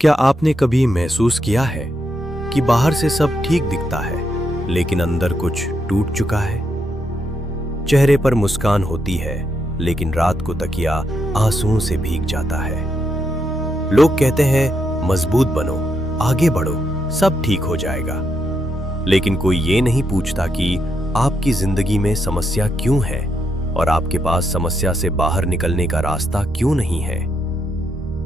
क्या आपने कभी महसूस किया है कि बाहर से सब ठीक दिखता है, लेकिन अंदर कुछ टूट चुका है? चेहरे पर मुस्कान होती है, लेकिन रात को तकिया आंसुओं से भीग जाता है। लोग कहते हैं मजबूत बनो, आगे बढ़ो, सब ठीक हो जाएगा। लेकिन कोई ये नहीं पूछता कि आपकी जिंदगी में समस्या क्यों है और आपके पास समस्या से बाहर निकलने का रास्ता क्यों नहीं है।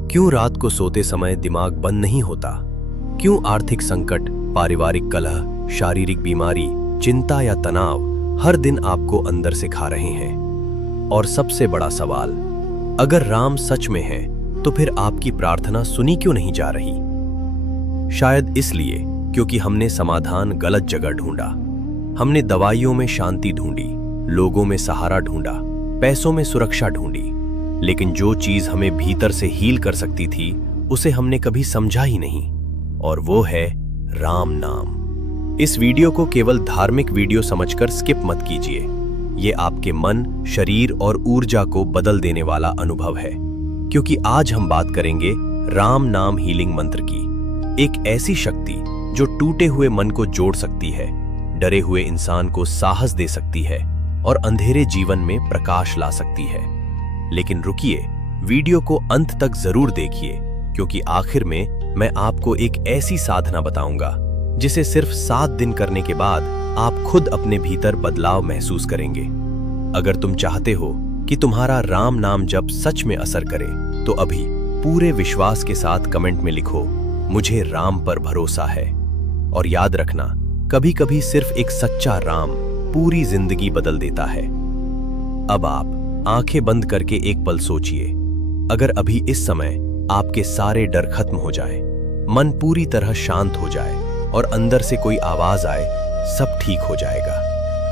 क्यों रात को सोते समय दिमाग बंद नहीं होता? क्यों आर्थिक संकट, पारिवारिक कलह, शारीरिक बीमारी, चिंता या तनाव हर दिन आपको अंदर से खा रहे हैं? और सबसे बड़ा सवाल, अगर राम सच में है तो फिर आपकी प्रार्थना सुनी क्यों नहीं जा रही? शायद इसलिए क्योंकि हमने समाधान गलत जगह ढूंढा। हमने दवाइयों में शांति ढूंढी, लोगों में सहारा ढूंढा, पैसों में सुरक्षा ढूंढी, लेकिन जो चीज हमें भीतर से हील कर सकती थी उसे हमने कभी समझा ही नहीं, और वो है राम नाम। इस वीडियो को केवल धार्मिक वीडियो समझकर स्किप मत कीजिए। ये आपके मन, शरीर और ऊर्जा को बदल देने वाला अनुभव है, क्योंकि आज हम बात करेंगे राम नाम हीलिंग मंत्र की, एक ऐसी शक्ति जो टूटे हुए मन को जोड़ सकती है, डरे हुए इंसान को साहस दे सकती है और अंधेरे जीवन में प्रकाश ला सकती है। लेकिन रुकिए, वीडियो को अंत तक जरूर देखिए, क्योंकि आखिर में मैं आपको एक ऐसी साधना बताऊंगा जिसे सिर्फ 7 दिन करने के बाद आप खुद अपने भीतर बदलाव महसूस करेंगे। अगर तुम चाहते हो कि तुम्हारा राम नाम जप सच में असर करे, तो अभी पूरे विश्वास के साथ कमेंट में लिखो, मुझे राम पर भरोसा है। और याद रखना, कभी कभी सिर्फ एक सच्चा राम पूरी जिंदगी बदल देता है। अब आप आंखें बंद करके एक पल सोचिए, अगर अभी इस समय आपके सारे डर खत्म हो जाए, मन पूरी तरह शांत हो जाए और अंदर से कोई आवाज आए, सब ठीक हो जाएगा,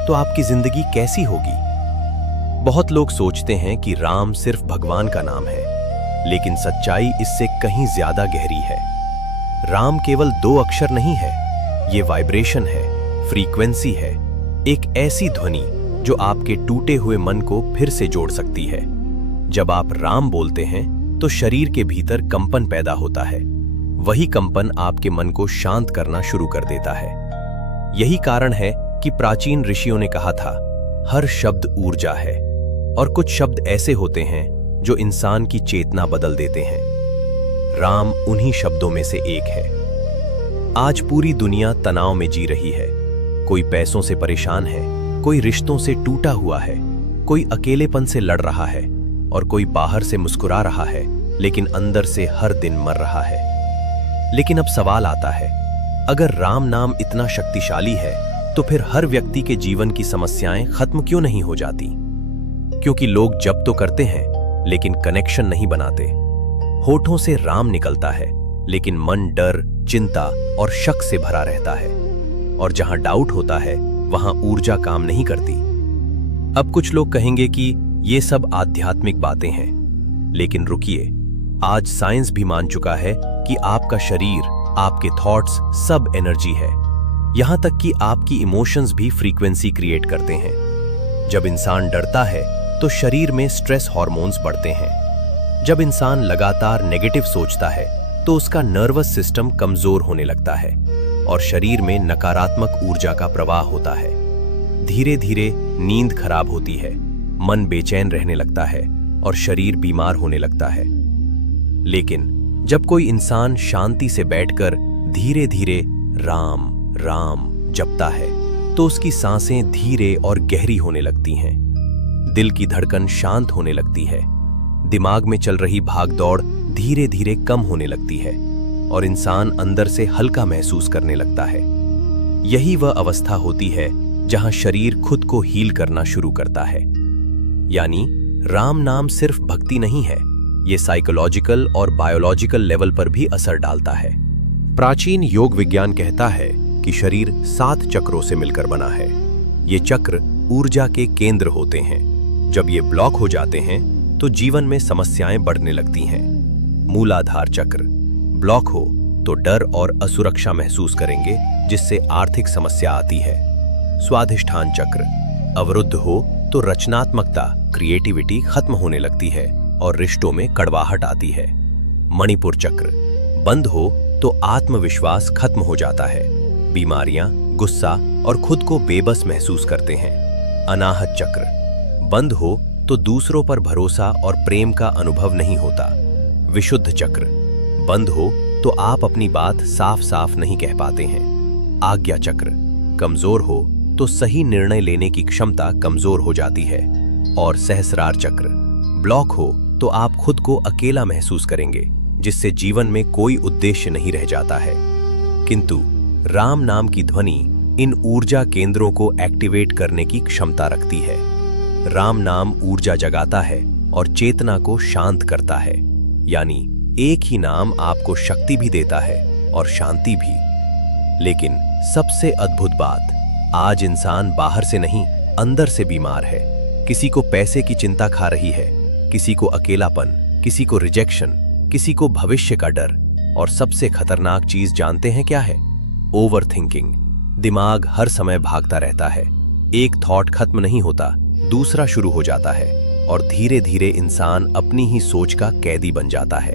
तो आपकी जिंदगी कैसी होगी? बहुत लोग सोचते हैं कि राम सिर्फ भगवान का नाम है, लेकिन सच्चाई इससे कहीं ज्यादा गहरी है। राम केवल 2 अक्षर नहीं है, ये वाइब्रेशन है, फ्रीक्वेंसी है, एक ऐसी ध्वनि जो आपके टूटे हुए मन को फिर से जोड़ सकती है। जब आप राम बोलते हैं तो शरीर के भीतर कंपन पैदा होता है। वही कंपन आपके मन को शांत करना शुरू कर देता है। यही कारण है कि प्राचीन ऋषियों ने कहा था, हर शब्द ऊर्जा है, और कुछ शब्द ऐसे होते हैं जो इंसान की चेतना बदल देते हैं। राम उन्हीं शब्दों में से एक है। आज पूरी दुनिया तनाव में जी रही है। कोई पैसों से परेशान है, कोई रिश्तों से टूटा हुआ है, कोई अकेलेपन से लड़ रहा है, और कोई बाहर से मुस्कुरा रहा है लेकिन अंदर से हर दिन मर रहा है। लेकिन अब सवाल आता है, अगर राम नाम इतना शक्तिशाली है तो फिर हर व्यक्ति के जीवन की समस्याएं खत्म क्यों नहीं हो जाती? क्योंकि लोग जप तो करते हैं लेकिन कनेक्शन नहीं बनाते। होठों से राम निकलता है, लेकिन मन डर, चिंता और शक से भरा रहता है, और जहां डाउट होता है वहां ऊर्जा काम नहीं करती। अब कुछ लोग कहेंगे कि ये सब आध्यात्मिक बातें हैं, लेकिन रुकिए, आज साइंस भी मान चुका है कि आपका शरीर, आपके थॉट्स सब एनर्जी है। यहां तक कि आपकी इमोशंस भी फ्रीक्वेंसी क्रिएट करते हैं। जब इंसान डरता है तो शरीर में स्ट्रेस हार्मोन्स बढ़ते हैं। जब इंसान लगातार नेगेटिव सोचता है तो उसका नर्वस सिस्टम कमजोर होने लगता है और शरीर में नकारात्मक ऊर्जा का प्रवाह होता है। धीरे धीरे नींद खराब होती है, मन बेचैन रहने लगता है और शरीर बीमार होने लगता है। लेकिन जब कोई इंसान शांति से बैठकर धीरे धीरे राम राम जपता है तो उसकी सांसें धीरे और गहरी होने लगती हैं, दिल की धड़कन शांत होने लगती है, दिमाग में चल रही भागदौड़ धीरे धीरे कम होने लगती है और इंसान अंदर से हल्का महसूस करने लगता है। यही वह अवस्था होती है जहां शरीर खुद को हील करना शुरू करता है। यानी राम नाम सिर्फ भक्ति नहीं है, ये साइकोलॉजिकल और बायोलॉजिकल लेवल पर भी असर डालता है। प्राचीन योग विज्ञान कहता है कि शरीर 7 चक्रों से मिलकर बना है। ये चक्र ऊर्जा के केंद्र होते हैं। जब ये ब्लॉक हो जाते हैं तो जीवन में समस्याएं बढ़ने लगती हैं। मूलाधार चक्र ब्लॉक हो तो डर और असुरक्षा महसूस करेंगे, जिससे आर्थिक समस्या आती है। स्वाधिष्ठान चक्र अवरुद्ध हो तो रचनात्मकता, क्रिएटिविटी खत्म होने लगती है और रिश्तों में कड़वाहट आती है। मणिपुर चक्र बंद हो तो आत्मविश्वास खत्म हो जाता है, बीमारियां, गुस्सा और खुद को बेबस महसूस करते हैं। अनाहत चक्र बंद हो तो दूसरों पर भरोसा और प्रेम का अनुभव नहीं होता। विशुद्ध चक्र बंद हो तो आप अपनी बात साफ साफ नहीं कह पाते हैं। आज्ञा चक्र कमजोर हो तो सही निर्णय लेने की क्षमता कमजोर हो जाती है। और सहस्रार चक्र ब्लॉक हो तो आप खुद को अकेला महसूस करेंगे, जिससे जीवन में कोई उद्देश्य नहीं रह जाता है। किंतु राम नाम की ध्वनि इन ऊर्जा केंद्रों को एक्टिवेट करने की क्षमता रखती है। राम नाम ऊर्जा जगाता है और चेतना को शांत करता है। यानी एक ही नाम आपको शक्ति भी देता है और शांति भी। लेकिन सबसे अद्भुत बात, आज इंसान बाहर से नहीं अंदर से बीमार है। किसी को पैसे की चिंता खा रही है, किसी को अकेलापन, किसी को रिजेक्शन, किसी को भविष्य का डर। और सबसे खतरनाक चीज जानते हैं क्या है? Over thinking. दिमाग हर समय भागता रहता है, एक थॉट खत्म नहीं होता, दूसरा शुरू हो जाता है और धीरे धीरे इंसान अपनी ही सोच का कैदी बन जाता है।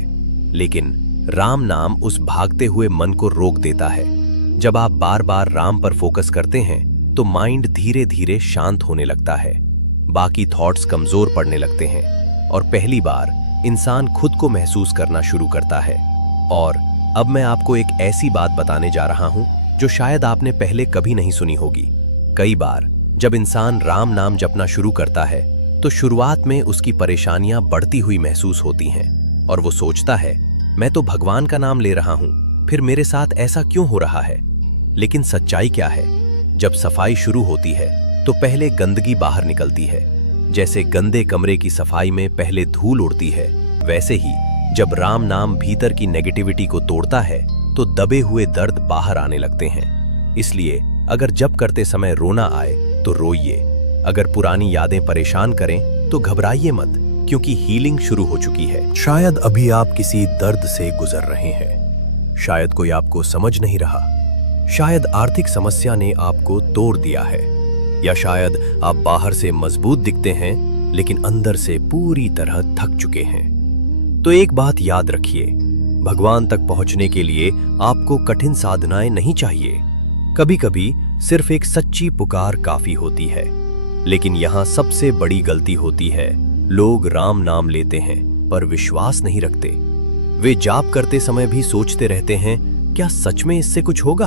लेकिन राम नाम उस भागते हुए मन को रोक देता है। जब आप बार बार राम पर फोकस करते हैं तो माइंड धीरे धीरे शांत होने लगता है, बाकी थॉट्स कमजोर पड़ने लगते हैं और पहली बार इंसान खुद को महसूस करना शुरू करता है। और अब मैं आपको एक ऐसी बात बताने जा रहा हूं जो शायद आपने पहले कभी नहीं सुनी होगी। कई बार जब इंसान राम नाम जपना शुरू करता है तो शुरुआत में उसकी परेशानियां बढ़ती हुई महसूस होती हैं और वो सोचता है, मैं तो भगवान का नाम ले रहा हूं, फिर मेरे साथ ऐसा क्यों हो रहा है? लेकिन सच्चाई क्या है? जब सफाई शुरू होती है तो पहले गंदगी बाहर निकलती है। जैसे गंदे कमरे की सफाई में पहले धूल उड़ती है, वैसे ही जब राम नाम भीतर की नेगेटिविटी को तोड़ता है तो दबे हुए दर्द बाहर आने लगते हैं। इसलिए अगर जप करते समय रोना आए तो रोइए, अगर पुरानी यादें परेशान करें तो घबराइए मत, क्योंकि हीलिंग शुरू हो चुकी है। शायद अभी आप किसी दर्द से गुजर रहे हैं, शायद कोई आपको समझ नहीं रहा, शायद आर्थिक समस्या ने आपको तोड़ दिया है, या शायद आप बाहर से मजबूत दिखते हैं लेकिन अंदर से पूरी तरह थक चुके हैं। तो एक बात याद रखिए, भगवान तक पहुंचने के लिए आपको कठिन साधनाएं नहीं चाहिए। कभी कभी सिर्फ एक सच्ची पुकार काफी होती है। लेकिन यहाँ सबसे बड़ी गलती होती है, लोग राम नाम लेते हैं पर विश्वास नहीं रखते। वे जाप करते समय भी सोचते रहते हैं, क्या सच में इससे कुछ होगा?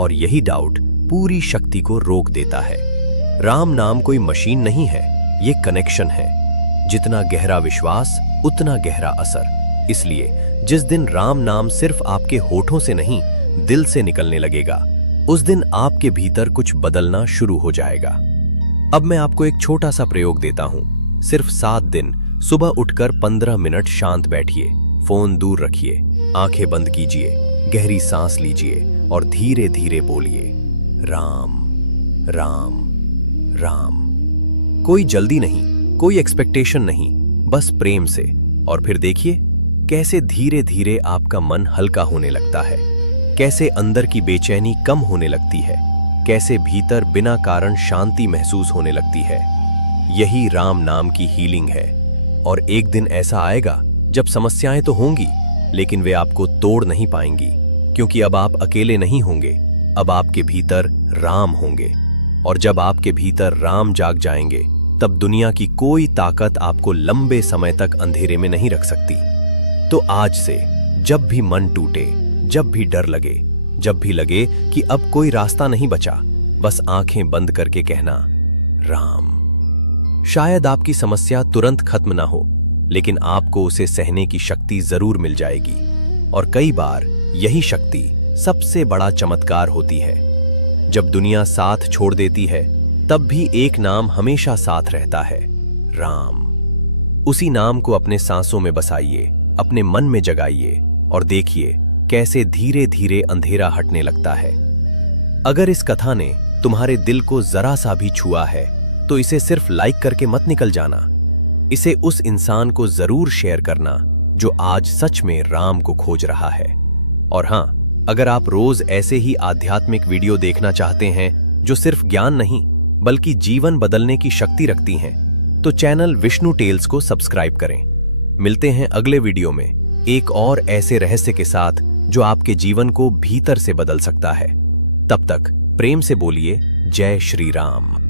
और यही डाउट पूरी शक्ति को रोक देता है। राम नाम कोई मशीन नहीं है, ये कनेक्शन है। जितना गहरा विश्वास उतना गहरा असर। इसलिए जिस दिन राम नाम सिर्फ आपके होठों से नहीं दिल से निकलने लगेगा, उस दिन आपके भीतर कुछ बदलना शुरू हो जाएगा। अब मैं आपको एक छोटा सा प्रयोग देता हूं। सिर्फ 7 दिन सुबह उठकर 15 मिनट शांत बैठिए, फोन दूर रखिए, आंखें बंद कीजिए, गहरी सांस लीजिए और धीरे धीरे बोलिए, राम राम राम। कोई जल्दी नहीं, कोई एक्सपेक्टेशन नहीं, बस प्रेम से। और फिर देखिए कैसे धीरे धीरे आपका मन हल्का होने लगता है, कैसे अंदर की बेचैनी कम होने लगती है, कैसे भीतर बिना कारण शांति महसूस होने लगती है। यही राम नाम की हीलिंग है। और एक दिन ऐसा आएगा जब समस्याएं तो होंगी, लेकिन वे आपको तोड़ नहीं पाएंगी, क्योंकि अब आप अकेले नहीं होंगे, अब आपके भीतर राम होंगे। और जब आपके भीतर राम जाग जाएंगे, तब दुनिया की कोई ताकत आपको लंबे समय तक अंधेरे में नहीं रख सकती। तो आज से जब भी मन टूटे, जब भी डर लगे, जब भी लगे कि अब कोई रास्ता नहीं बचा, बस आंखें बंद करके कहना, राम। शायद आपकी समस्या तुरंत खत्म ना हो, लेकिन आपको उसे सहने की शक्ति जरूर मिल जाएगी। और कई बार यही शक्ति सबसे बड़ा चमत्कार होती है। जब दुनिया साथ छोड़ देती है, तब भी एक नाम हमेशा साथ रहता है, राम। उसी नाम को अपने सांसों में बसाइए, अपने मन में जगाइए और देखिए कैसे धीरे धीरे अंधेरा हटने लगता है। अगर इस कथा ने तुम्हारे दिल को जरा सा भी छुआ है, तो इसे सिर्फ लाइक करके मत निकल जाना। इसे उस इंसान को जरूर शेयर करना जो आज सच में राम को खोज रहा है। और हां, अगर आप रोज ऐसे ही आध्यात्मिक वीडियो देखना चाहते हैं जो सिर्फ ज्ञान नहीं बल्कि जीवन बदलने की शक्ति रखती हैं, तो चैनल विष्णु टेल्स को सब्सक्राइब करें। मिलते हैं अगले वीडियो में। एक और ऐसे रहस्य के साथ जो आपके जीवन को भीतर से बदल सकता है। तब तक प्रेम से बोलिए जय श्री राम।